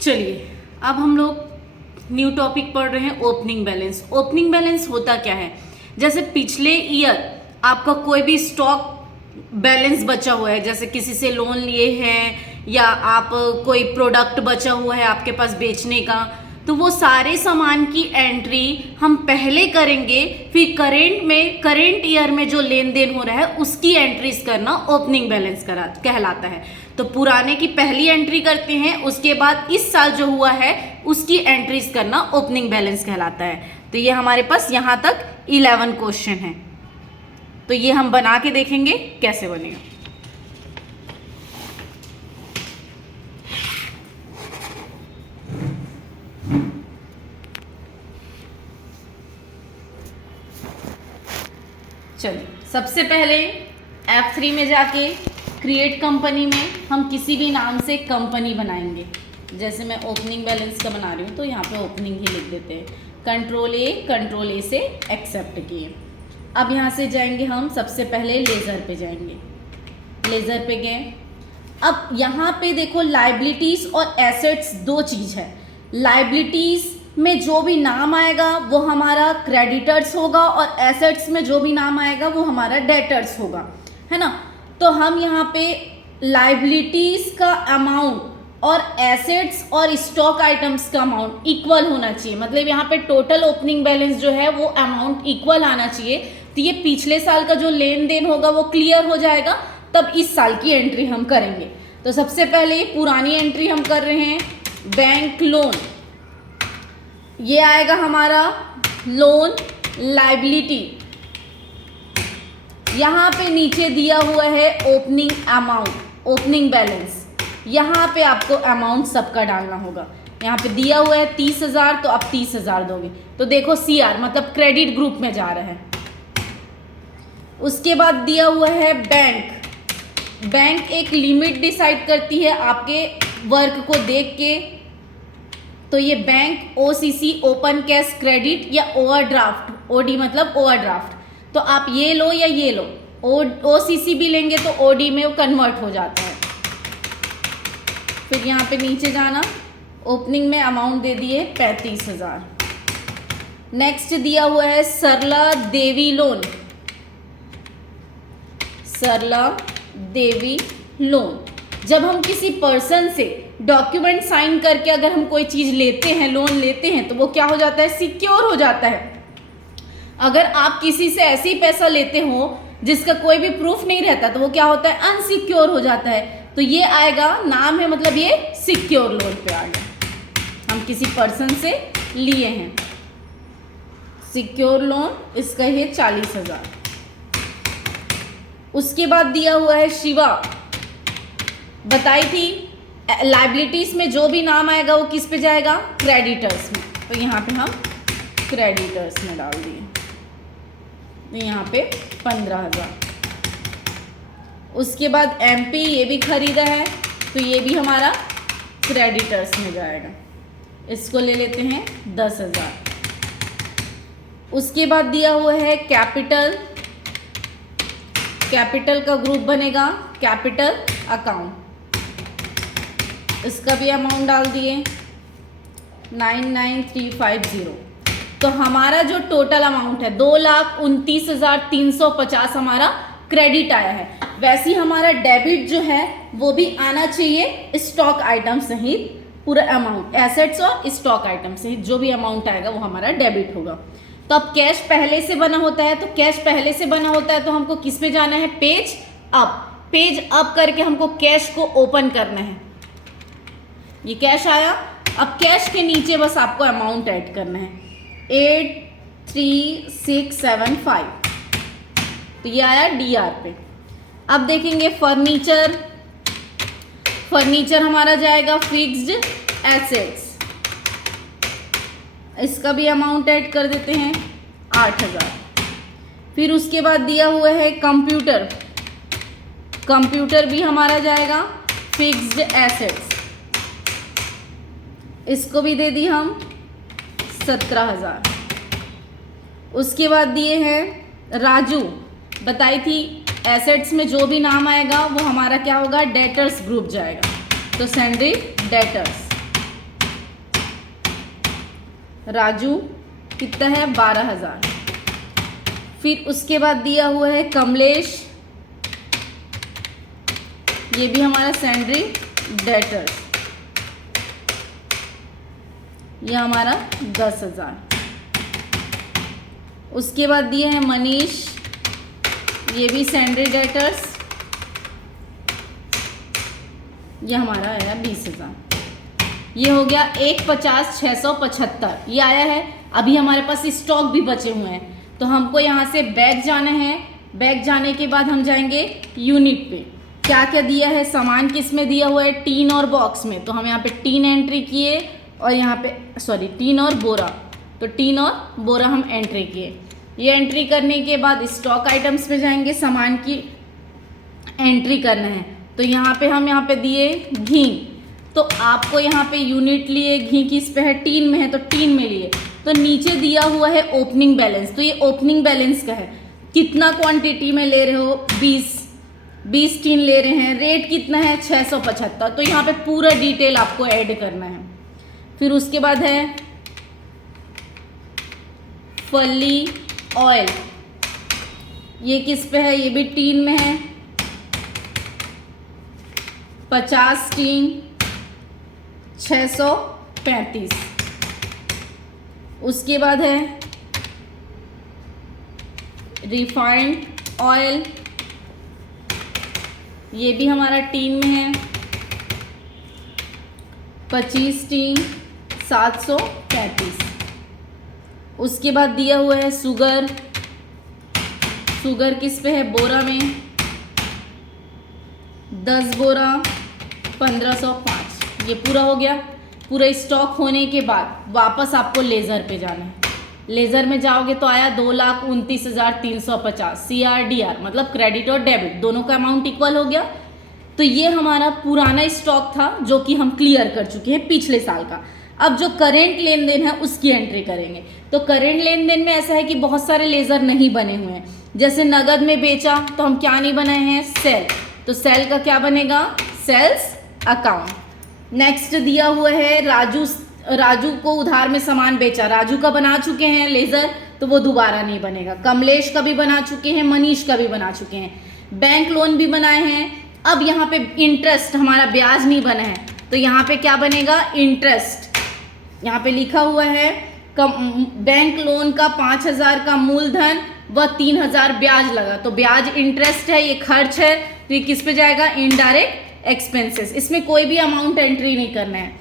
चलिए अब हम लोग न्यू टॉपिक पढ़ रहे हैं ओपनिंग बैलेंस। ओपनिंग बैलेंस होता क्या है? जैसे पिछले ईयर आपका कोई भी स्टॉक बैलेंस बचा हुआ है, जैसे किसी से लोन लिए हैं या आप कोई प्रोडक्ट बचा हुआ है आपके पास बेचने का, तो वो सारे सामान की एंट्री हम पहले करेंगे, फिर करेंट ईयर में जो लेन देन हो रहा है उसकी एंट्रीज करना ओपनिंग बैलेंस कहलाता है। तो पुराने की पहली एंट्री करते हैं, उसके बाद इस साल जो हुआ है उसकी एंट्रीज करना ओपनिंग बैलेंस कहलाता है। तो ये हमारे पास यहाँ तक 11 क्वेश्चन है, तो ये हम बना के देखेंगे कैसे बनेगा। चलिए सबसे पहले F3 में जाके क्रिएट कंपनी में हम किसी भी नाम से कंपनी बनाएंगे। जैसे मैं ओपनिंग बैलेंस का बना रही हूँ तो यहाँ पे ओपनिंग ही लिख देते हैं। कंट्रोल ए से एक्सेप्ट किए। अब यहाँ से जाएंगे हम, सबसे पहले लेज़र पे जाएंगे। लेज़र पे गए। अब यहाँ पे देखो लाइबिलिटीज़ और एसेट्स दो चीज़ है। लाइबिलिटीज़ में जो भी नाम आएगा वो हमारा क्रेडिटर्स होगा और एसेट्स में जो भी नाम आएगा वो हमारा डेटर्स होगा, है ना। तो हम यहाँ पे लाइबिलिटीज़ का अमाउंट और एसेट्स और स्टॉक आइटम्स का अमाउंट इक्वल होना चाहिए। मतलब यहाँ पे टोटल ओपनिंग बैलेंस जो है वो अमाउंट इक्वल आना चाहिए। तो ये पिछले साल का जो लेन देन होगा वो क्लियर हो जाएगा, तब इस साल की एंट्री हम करेंगे। तो सबसे पहले पुरानी एंट्री हम कर रहे हैं, बैंक लोन। ये आएगा हमारा लोन लाइबिलिटी। यहाँ पे नीचे दिया हुआ है ओपनिंग अमाउंट, ओपनिंग बैलेंस। यहाँ पे आपको अमाउंट सबका डालना होगा। यहाँ पे दिया हुआ है 30,000, तो आप 30,000 दोगे। तो देखो CR मतलब क्रेडिट ग्रुप में जा रहा है। उसके बाद दिया हुआ है बैंक। बैंक एक लिमिट डिसाइड करती है आपके वर्क को देख के। तो ये bank OCC open cash credit या ओवरड्राफ्ट, OD मतलब ओवरड्राफ्ट, तो आप ये लो या ये लो। OCC भी लेंगे तो OD में वो कन्वर्ट हो जाता है। फिर यहाँ पे नीचे जाना, ओपनिंग में अमाउंट दे दिए 35,000। नेक्स्ट दिया हुआ है सरला देवी लोन। सरला देवी लोन, जब हम किसी पर्सन से डॉक्यूमेंट साइन करके अगर हम कोई चीज़ लेते हैं, लोन लेते हैं, तो वो क्या हो जाता है, सिक्योर हो जाता है। अगर आप किसी से ऐसे ही पैसा लेते हो जिसका कोई भी प्रूफ नहीं रहता, तो वो क्या होता है, अनसिक्योर हो जाता है। तो ये आएगा, नाम है मतलब ये सिक्योर लोन पे आ गया। हम किसी पर्सन से लिए हैं सिक्योर लोन, इसका ये 40,000। उसके बाद दिया हुआ है शिवा। बताई थी लाइबिलिटीज में जो भी नाम आएगा वो किस पे जाएगा, क्रेडिटर्स में। तो यहाँ पे हम क्रेडिटर्स में डाल दिए, तो यहाँ पे 15,000। उसके बाद MP ये भी खरीदा है, तो ये भी हमारा क्रेडिटर्स में जाएगा। इसको ले लेते हैं 10,000। उसके बाद दिया हुआ है कैपिटल। कैपिटल का ग्रुप बनेगा कैपिटल अकाउंट, इसका भी अमाउंट डाल दिए 99,350। तो हमारा जो टोटल अमाउंट है 2,29,350 हमारा क्रेडिट आया है। वैसे ही हमारा डेबिट जो है वो भी आना चाहिए स्टॉक आइटम सहित, पूरा अमाउंट एसेट्स और स्टॉक आइटम सहित जो भी अमाउंट आएगा वो हमारा डेबिट होगा। तो अब कैश पहले से बना होता है, तो कैश पहले से बना होता है तो हमको किस पे जाना है, पेज अप। पेज अप करके हमको कैश को ओपन करना है। ये कैश आया, अब कैश के नीचे बस आपको अमाउंट ऐड करना है 83675। तो ये आया DR पे। अब देखेंगे फर्नीचर। फर्नीचर हमारा जाएगा फिक्स्ड एसेट्स, इसका भी अमाउंट ऐड कर देते हैं 8,000। फिर उसके बाद दिया हुआ है कंप्यूटर। कंप्यूटर भी हमारा जाएगा फिक्स्ड एसेट्स, इसको भी दे दी हम 17,000। उसके बाद दिए हैं राजू। बताई थी एसेट्स में जो भी नाम आएगा वो हमारा क्या होगा, डेटर्स ग्रुप जाएगा। तो सैंड्री डेटर्स। राजू कितना है 12,000। फिर उसके बाद दिया हुआ है कमलेश, ये भी हमारा सैंड्री डेटर्स, ये हमारा 10,000। उसके बाद दिए हैं मनीष, ये भी सैंड्री डेटर्स, ये हमारा आया 20,000। ये हो गया 150,675 ये आया है। अभी हमारे पास स्टॉक भी बचे हुए हैं, तो हमको यहाँ से बैक जाना है। बैक जाने के बाद हम जाएंगे यूनिट पे। क्या क्या दिया है, सामान किस में दिया हुआ है, टीन और बॉक्स में, तो हम यहाँ पे टीन एंट्री किए और यहाँ पे टीन और बोरा, तो टीन और बोरा हम एंट्री किए। ये एंट्री करने के बाद स्टॉक आइटम्स में जाएंगे, सामान की एंट्री करना है। तो यहाँ पे दिए घी, तो आपको यहाँ पे यूनिट लिए, घी किस पे है, टीन में है, तो टीन में लिए। तो नीचे दिया हुआ है ओपनिंग बैलेंस, तो ये ओपनिंग बैलेंस का है, कितना क्वांटिटी में ले रहे हो, 20 टीन ले रहे हैं, रेट कितना है 675। तो यहाँ पे पूरा डिटेल आपको ऐड करना है। फिर उसके बाद है फली ऑयल, ये किस पे है, ये भी टीन में है, 50 टीन 635। उसके बाद है रिफाइंड ऑयल, ये भी हमारा टीन में है, 25 टीन 735। उसके बाद दिया हुआ है शुगर, शुगर किस पे है, बोरा में, 10 बोरा 1505। ये पूरा हो गया। पूरा स्टॉक होने के बाद वापस आपको लेज़र पे जाना है। लेज़र में जाओगे तो आया 2,29,350 CRDR, मतलब क्रेडिट और डेबिट दोनों का अमाउंट इक्वल हो गया। तो ये हमारा पुराना स्टॉक था जो कि हम क्लियर कर चुके हैं पिछले साल का। अब जो करेंट लेन देन है उसकी एंट्री करेंगे। तो करेंट लेन देन में ऐसा है कि बहुत सारे लेज़र नहीं बने हुए हैं। जैसे नगद में बेचा तो हम क्या नहीं बनाए हैं, सेल, तो सेल का क्या बनेगा, सेल्स अकाउंट। नेक्स्ट दिया हुआ है राजू को उधार में सामान बेचा, राजू का बना चुके हैं लेज़र, तो वो दोबारा नहीं बनेगा। कमलेश का भी बना चुके हैं, मनीष का भी बना चुके हैं, बैंक लोन भी बनाए हैं। अब यहाँ पे इंटरेस्ट, हमारा ब्याज नहीं बना है, तो यहाँ पे क्या बनेगा, इंटरेस्ट। यहाँ पे लिखा हुआ है बैंक लोन का 5,000 का मूलधन व 3,000 ब्याज लगा, तो ब्याज इंटरेस्ट है, ये खर्च है, तो ये किस पे जाएगा, इनडायरेक्ट एक्सपेंसेस। इसमें कोई भी अमाउंट एंट्री नहीं करना है।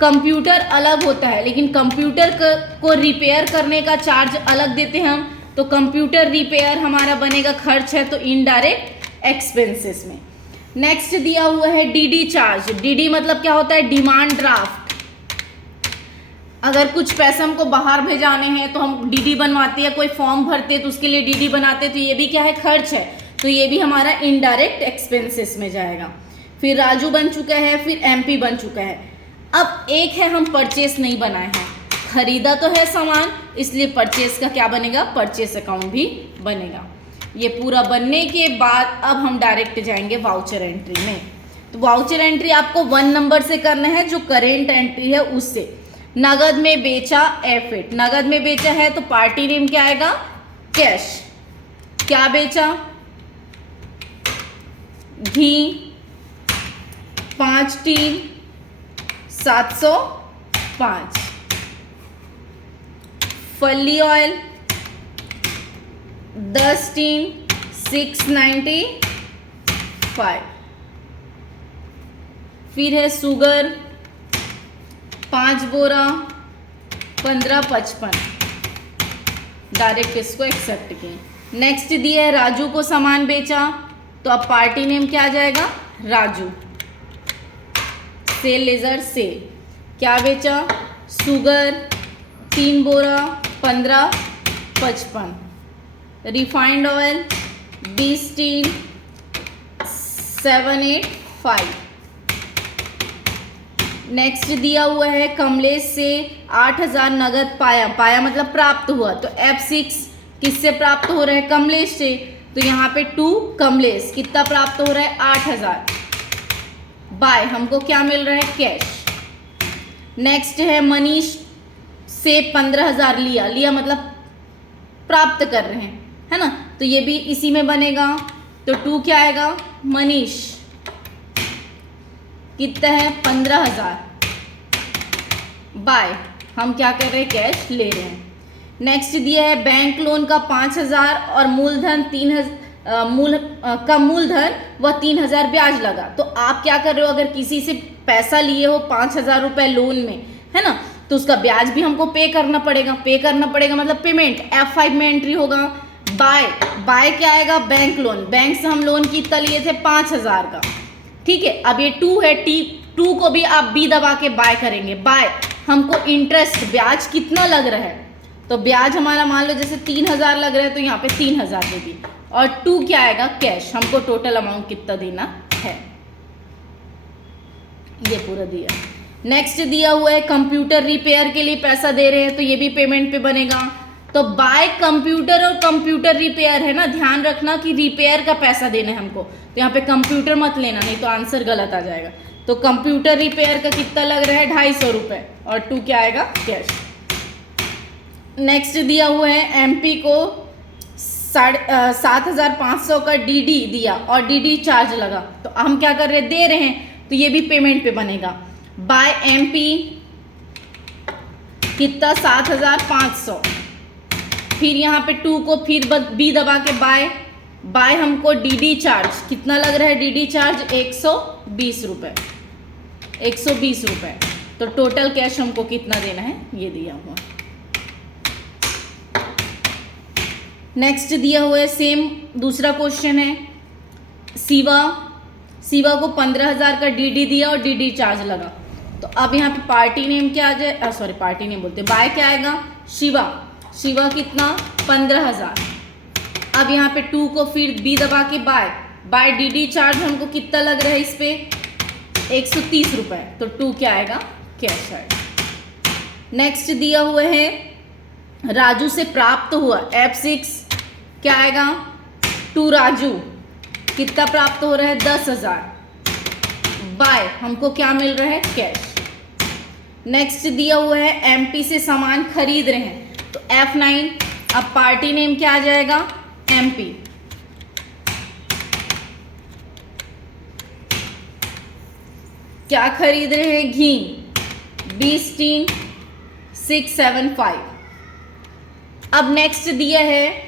कंप्यूटर अलग होता है, लेकिन कंप्यूटर को रिपेयर करने का चार्ज अलग देते हैं हम, तो कंप्यूटर रिपेयर हमारा बनेगा खर्च है, तो इनडायरेक्ट एक्सपेंसेस में। नेक्स्ट दिया हुआ है डीडी चार्ज। डीडी मतलब क्या होता है, डिमांड ड्राफ्ट। अगर कुछ पैसे हमको बाहर भेजाने हैं तो हम डीडी बनवाते हैं, कोई फॉर्म भरते हैं तो उसके लिए डीडी बनाते हैं, तो ये भी क्या है, खर्च है, तो ये भी हमारा इनडायरेक्ट एक्सपेंसेस में जाएगा। फिर राजू बन चुका है, फिर एमपी बन चुका है। अब एक है हम परचेस नहीं बनाए हैं, खरीदा तो है सामान, इसलिए परचेस का क्या बनेगा, परचेस अकाउंट भी बनेगा। ये पूरा बनने के बाद अब हम डायरेक्ट जाएंगे वाउचर एंट्री में। तो वाउचर एंट्री आपको 1 नंबर से करना है, जो करेंट एंट्री है उससे। नगद में बेचा F8, नगद में बेचा है तो पार्टी नेम क्या आएगा, कैश। क्या बेचा, घी 5 टीन 705, फली ऑयल 10 टीन 695, फिर है शुगर 5 बोरा 1555, डायरेक्ट इसको एक्सेप्ट किए। नेक्स्ट दिया है राजू को सामान बेचा, तो अब पार्टी नेम क्या आ जाएगा, राजू। सेल लेजर सेल, क्या बेचा, शुगर 3 बोरा 1555, रिफाइंड ऑयल 20 टीन 785। नेक्स्ट दिया हुआ है कमलेश से 8,000 नगद पाया मतलब प्राप्त हुआ, तो F6 किससे प्राप्त हो रहा है, कमलेश से, तो यहाँ पे 2 कमलेश, कितना प्राप्त हो रहा है 8,000, बाय हमको क्या मिल रहा है, कैश। नेक्स्ट है मनीष से 15,000 लिया मतलब प्राप्त कर रहे हैं, है ना, तो ये भी इसी में बनेगा। तो 2 क्या आएगा, मनीष कितना है 15,000 बाय हम क्या कर रहे हैं, कैश ले रहे हैं। नेक्स्ट दिया है बैंक लोन का 5,000 और मूलधन 3,000 मूलधन व 3,000 ब्याज लगा। तो आप क्या कर रहे हो, अगर किसी से पैसा लिए हो 5,000 रुपये लोन में, है ना, तो उसका ब्याज भी हमको पे करना पड़ेगा मतलब पेमेंट F5 में एंट्री होगा। बाय क्या आएगा, बैंक लोन, बैंक से हम लोन कितना लिए थे 5,000 का, ठीक है। अब ये 2 है, टू को भी आप B दबा के बाय करेंगे। बाय हमको इंटरेस्ट ब्याज कितना लग रहा है, तो ब्याज हमारा मान लो जैसे 3,000 लग रहा है, तो यहाँ पे 3,000 दे दी। और 2 क्या आएगा, कैश, हमको टोटल अमाउंट कितना देना है, ये पूरा दिया। नेक्स्ट दिया हुआ है कंप्यूटर रिपेयर के लिए पैसा दे रहे हैं, तो ये भी पेमेंट पे बनेगा। तो बाय कंप्यूटर और कंप्यूटर रिपेयर है ना, ध्यान रखना कि रिपेयर का पैसा देना है हमको, तो यहाँ पे कंप्यूटर मत लेना, नहीं तो आंसर गलत आ जाएगा। तो कंप्यूटर रिपेयर का कितना लग रहा है 250 रुपये, और 2 क्या आएगा, कैश। नेक्स्ट दिया हुआ है MP को 7,500 का DD दिया और DD चार्ज लगा, तो हम क्या कर रहे हैं, दे रहे हैं, तो ये भी पेमेंट पे बनेगा। बाय MP कितना 7,500, फिर यहाँ पे 2 को फिर B दबा के बाय हमको DD चार्ज कितना लग रहा है, DD चार्ज 120 रुपये, 120 रुपये। तो टोटल कैश हमको कितना देना है, ये दिया हुआ। नेक्स्ट दिया हुआ है सेम दूसरा क्वेश्चन है, शिवा को 15,000 का DD दिया और DD चार्ज लगा। तो अब यहाँ पे पार्टी नेम क्या आ जाए, सॉरी पार्टी नेम बोलते, बाय क्या आएगा, शिवा कितना 15,000। अब यहाँ पे 2 को फिर B दबा के बाय DD चार्ज हमको कितना लग रहा है इस पे 130 रुपये, तो 2 क्या आएगा, कैश आएगा। नेक्स्ट दिया हुआ है राजू से प्राप्त हुआ F6 क्या आएगा, 2 राजू कितना प्राप्त हो रहा है 10,000 बाय हमको क्या मिल रहा है, कैश। नेक्स्ट दिया हुआ है MP से सामान खरीद रहे हैं, तो F9। अब पार्टी नेम क्या आ जाएगा, MP। क्या खरीद रहे हैं, घी, 20 टीन 675। अब नेक्स्ट दिया है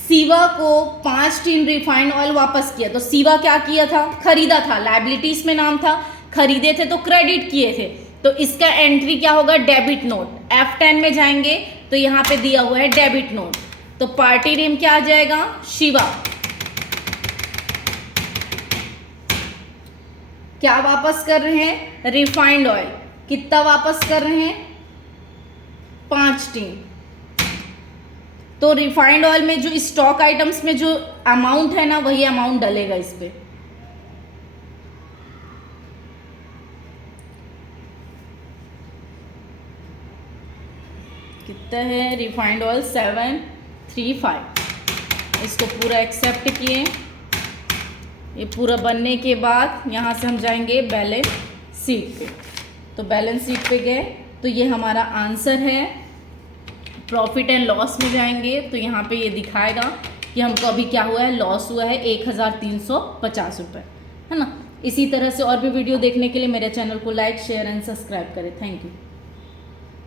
शिवा को 5 टीन रिफाइंड ऑयल वापस किया। तो शिवा क्या किया था, खरीदा था, लायबिलिटीज में नाम था, खरीदे थे तो क्रेडिट किए थे, तो इसका एंट्री क्या होगा, डेबिट नोट। F10 में जाएंगे तो यहाँ पे दिया हुआ है डेबिट नोट, तो पार्टी नेम क्या आ जाएगा, शिवा। क्या वापस कर रहे हैं, रिफाइंड ऑयल, कितना वापस कर रहे हैं 5 टीन। तो रिफाइंड ऑयल में जो स्टॉक आइटम्स में जो अमाउंट है ना, वही अमाउंट डलेगा इस पे। कितना है, रिफाइंड ऑयल 735। इसको पूरा एक्सेप्ट किए। ये पूरा बनने के बाद यहाँ से हम जाएंगे बैलेंस शीट पे। तो बैलेंस शीट पे गए तो ये हमारा आंसर है। प्रॉफिट एंड लॉस में जाएंगे तो यहाँ पे ये दिखाएगा कि हमको अभी क्या हुआ है, लॉस हुआ है 1,350 रुपये, है ना। इसी तरह से और भी वीडियो देखने के लिए मेरे चैनल को लाइक, शेयर एंड सब्सक्राइब करें। Thank you.